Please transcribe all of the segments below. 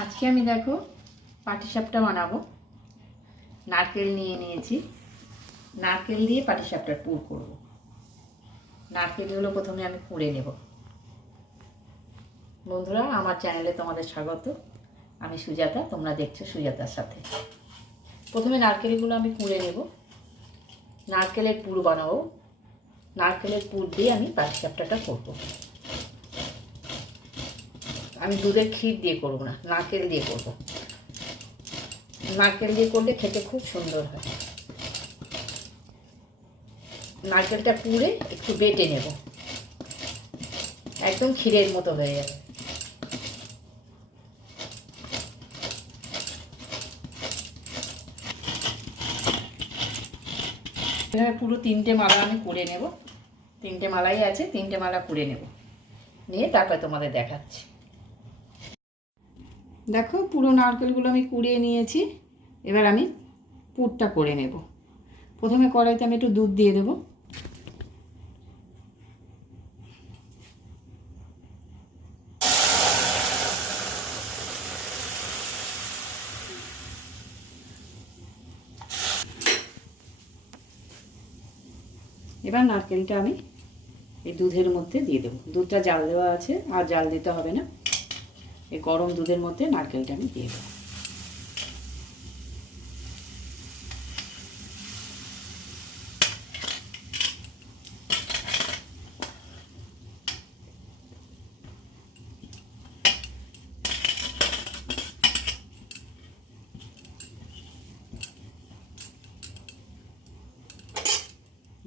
আজকে আমি দেখো পাটিসাপটা বানাবো। নারকেল নিয়ে নিয়েছি, নারকেল দিয়ে পাটিসাপটার পুর করব। নারকেলগুলো প্রথমে আমি কুড়ে নেব। বন্ধুরা, আমার চ্যানেলে তোমাদের স্বাগত। আমি সুজাতা, তোমরা দেখছো সুজাতার সাথে। প্রথমে নারকেলগুলো আমি কুড়ে নেব, নারকেলের পুর বানাবো। নারকেলের পুর দিয়ে আমি পাটিসাপটাটা করব। আমি দুধের ক্ষীর দিয়ে করব না, নারকেল দিয়ে করব। নারকেল দিয়ে করলে খেতে খুব সুন্দর হয়। নারকেলটা পুড়ে একটু বেটে নেব, একদম ক্ষীরের মতো হয়ে যাবে। এভাবে পুরো 3টে মালা আমি করে নেব। 3টে মালাই আছে, 3টে মালা করে নেব, নিয়ে তারপর তোমাদের দেখাচ্ছি। দেখো, পুরো নারকেলগুলো আমি কুড়িয়ে নিয়েছি। এবার আমি পুরটা করে নেব। প্রথমে কড়াইতে আমি একটু দুধ দিয়ে দেব। এবার নারকেলটা আমি এই দুধের মধ্যে দিয়ে দেবো। দুধটা জাল দেওয়া আছে, আর জাল দিতে হবে না। এই গরম দুধের মধ্যে নারকেলটা আমি দিয়ে দেবো।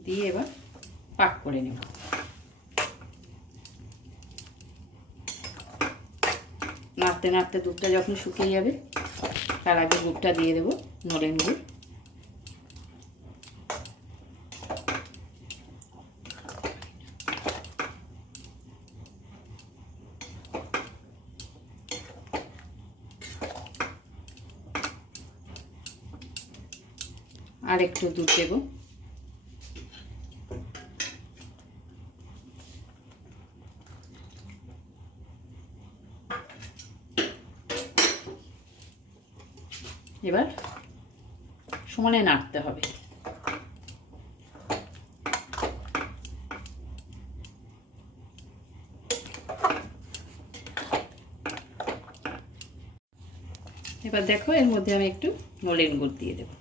দিয়ে এবার পাক করে নেব। নাড়তে নাড়তে দুধটা যখন শুকিয়ে যাবে, তার আগে গুড়টা দিয়ে দেবো, নলেন গুড়। আর একটু দুধ দেবো। এবার সমানে নাড়তে হবে। এবার দেখো, এর মধ্যে আমি একটু নলেন গুড় দিয়ে দেব।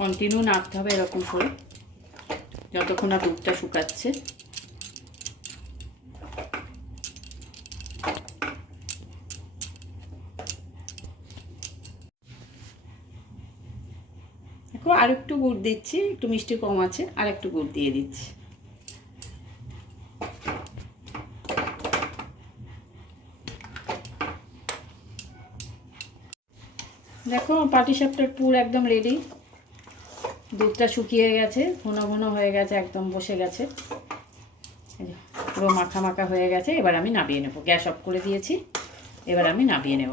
কন্টিনিউ নাড়তে হবে এরকম করে, যতক্ষণ না দুধটা শুকাচ্ছে। দেখো, আর একটু গুড় দিচ্ছি, একটু মিষ্টি কম আছে, আর একটু গুড় দিয়ে দিচ্ছি। দেখো, পাটিসাপটার পুর একদম রেডি। দুধটা শুকিয়ে গেছে, ঘন ঘন হয়ে গেছে, একদম বসে গেছে, পুরো মাখা মাখা হয়ে গেছে। এবার আমি নামিয়ে নেব। গ্যাস অফ করে দিয়েছি, এবার আমি নামিয়ে নেব।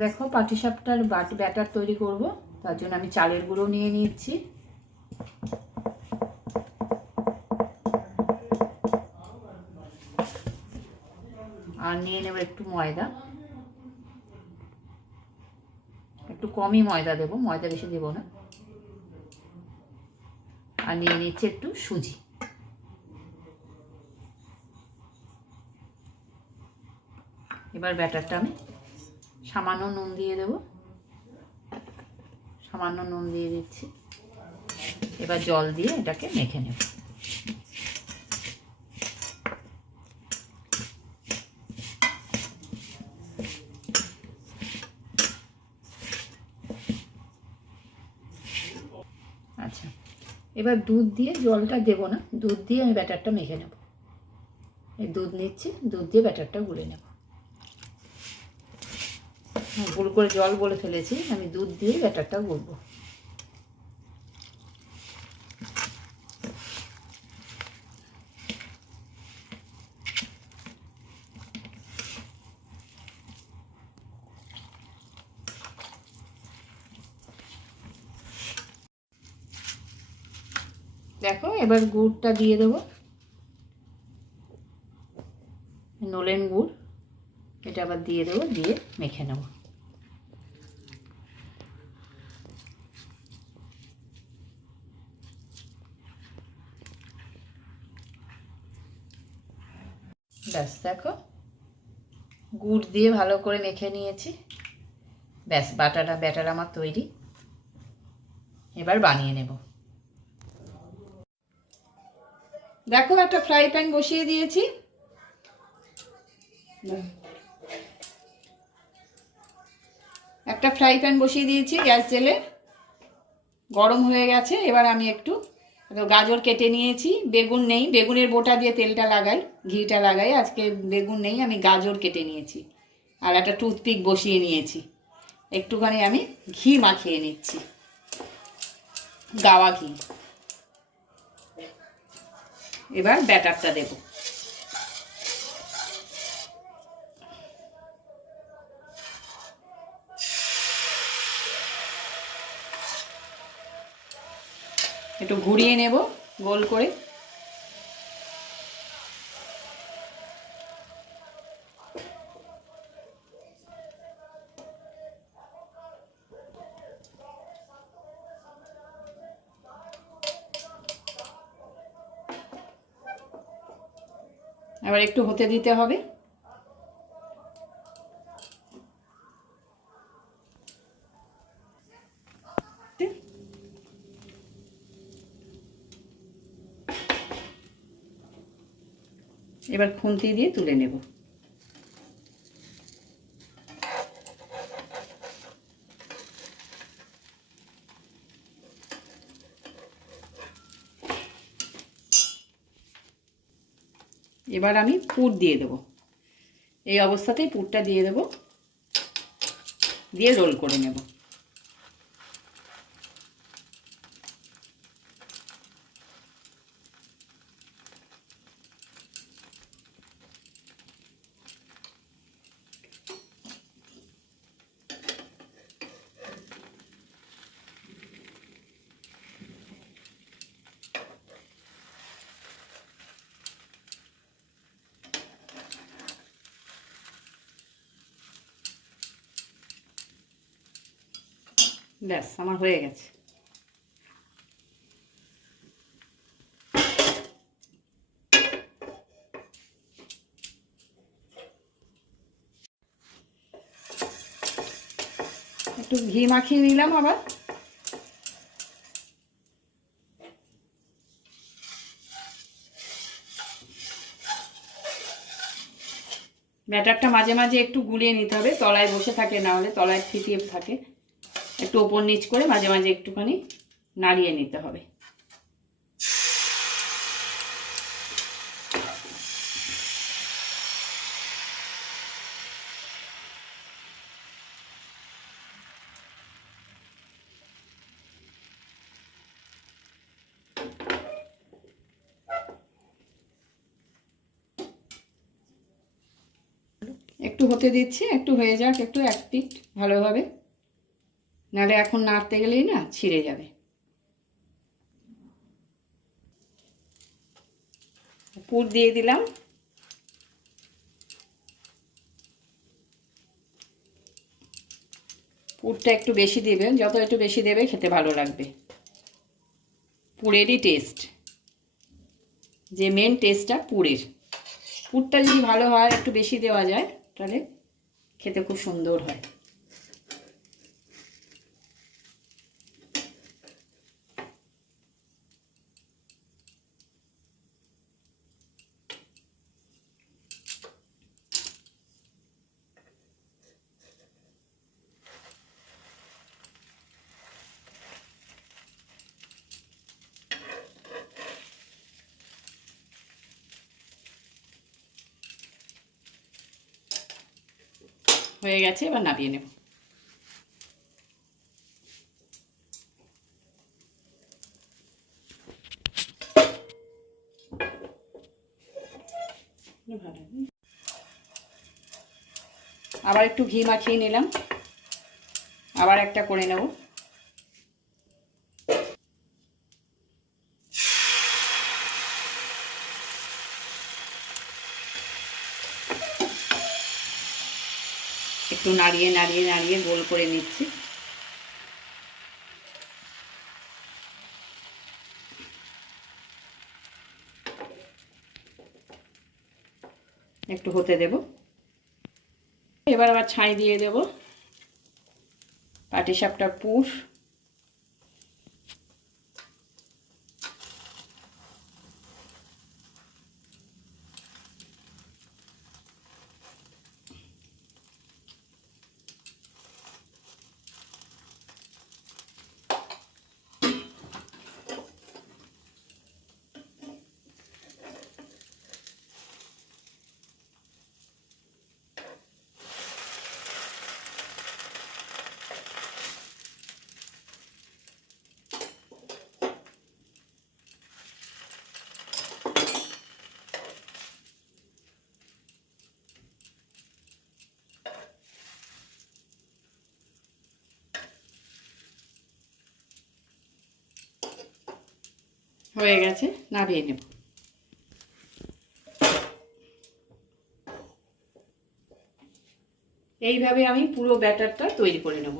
দেখো, পাটিসাপটার ব্যাটার তৈরি করব, তার জন্য আমি চালের গুঁড়ো নিয়ে নিচ্ছি। আর নিয়ে নেব একটু ময়দা, একটু কমই ময়দা দেবো, ময়দা বেশি দেবো না। আর নিয়ে নিচ্ছি একটু সুজি। এবার ব্যাটারটা আমি সামান্য নুন দিয়ে দেব, সামান্য নুন দিয়ে দিচ্ছি। এবার জল দিয়ে এটাকে মেখে নেব। আচ্ছা, এবার দুধ দিয়ে, জলটা দেব না, দুধ দিয়ে আমি ব্যাটারটা মেখে নেব। এই দুধ নিচ্ছি, দুধ দিয়ে ব্যাটারটা গুলে নেব। ভুল করে জল বলে ফেলেছি, আমি দুধ দিয়ে ব্যাটারটা গুলব। দেখো, এবার গুড়টা দিয়ে দেবো, নলেন গুড়। এটা আবার দিয়ে দেবো, দিয়ে মেখে নেব। ব্যাস, দেখো গুড় দিয়ে ভালো করে মেখে নিয়েছি। ব্যাস, ব্যাটার আমার তৈরি। এবার বানিয়ে নেব। দেখো, একটা ফ্রাই প্যান বসিয়ে দিয়েছি। একটা ফ্রাই প্যান বসিয়ে দিয়েছি গ্যাস জেলে, গরম হয়ে গেছে। এবার আমি একটু গাজর কেটে নিয়েছি, বেগুন নেই, বেগুনের বোটা দিয়ে তেলটা লাগাই, ঘিটা লাগাই। আজকে বেগুন নেই, আমি গাজর কেটে নিয়েছি। আর একটা টুথপিক বসিয়ে নিয়েছি, একটুখানি আমি ঘি মাখিয়ে নিচ্ছি, গাওয়া ঘি। এবার ব্যাটারটা দেব। একটু ঘুরিয়ে নেব গোল করে। আবার একটু হতে দিতে হবে। এবার খুন্তি দিয়ে তুলে নেব। এবার আমি পুর দিয়ে দেব। এই অবস্থাতেই পুরটা দিয়ে দেব, দিয়ে রোল করে নেব। ব্যাস, আমার হয়ে গেছে। একটু ঘি মাখিয়ে নিলাম আবার। ব্যাটারটা মাঝে মাঝে একটু গুলিয়ে নিতে হবে, তলায় বসে থাকে, না হলে তলায় থিতিয়ে থাকে। একটু ওপর নিচ করে মাঝে মাঝে একটুখানি নাড়িয়ে নিতে হবে। একটু হতে দিচ্ছি, একটু হয়ে যাক, একটু এক পিঠ ভালোভাবে, নাহলে এখন নাড়তে গেলেই না ছিঁড়ে যাবে। পুর দিয়ে দিলাম। পুরটা একটু বেশি দেবে, যত একটু বেশি দেবে খেতে ভালো লাগবে। পুরেরই টেস্ট, যে মেন টেস্টটা পুরের। পুরটা যদি ভালো হয়, একটু বেশি দেওয়া যায়, তাহলে খেতে খুব সুন্দর হয়। হয়ে গেছে, এবার নামিয়ে নেব। আবার একটু ঘি মাখিয়ে নিলাম, আবার একটা করে নেব। একটু নাড়িয়ে নাড়িয়ে নাড়িয়ে গোল করে নিচ্ছি। একটু হতে দেব। এবার আবার ছাই দিয়ে দেব পাটিসাপটার পুর। হয়ে গেছে, নামিয়ে নেব। এইভাবে আমি পুরো ব্যাটারটা তৈরি করে নেব।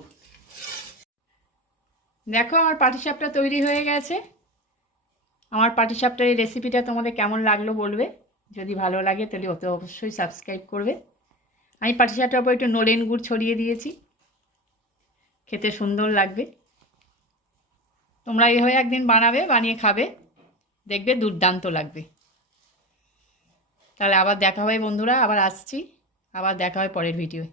দেখো আমার পাটিসাপটা তৈরি হয়ে গেছে। আমার পাটিসাপটার এই রেসিপিটা তোমাদের কেমন লাগলো বলবে। যদি ভালো লাগে তাহলে ওতে অবশ্যই সাবস্ক্রাইব করবে। আমি পাটিসাপটার উপর একটু নলেন গুড় ছড়িয়ে দিয়েছি, খেতে সুন্দর লাগবে। তোমরা এইভাবে একদিন বানাবে, বানিয়ে খাবে, দেখবে দুর্দান্ত লাগবে। তাহলে আবার দেখা হবে বন্ধুরা, আবার আসছি, আবার দেখা হয় পরের ভিডিওয়।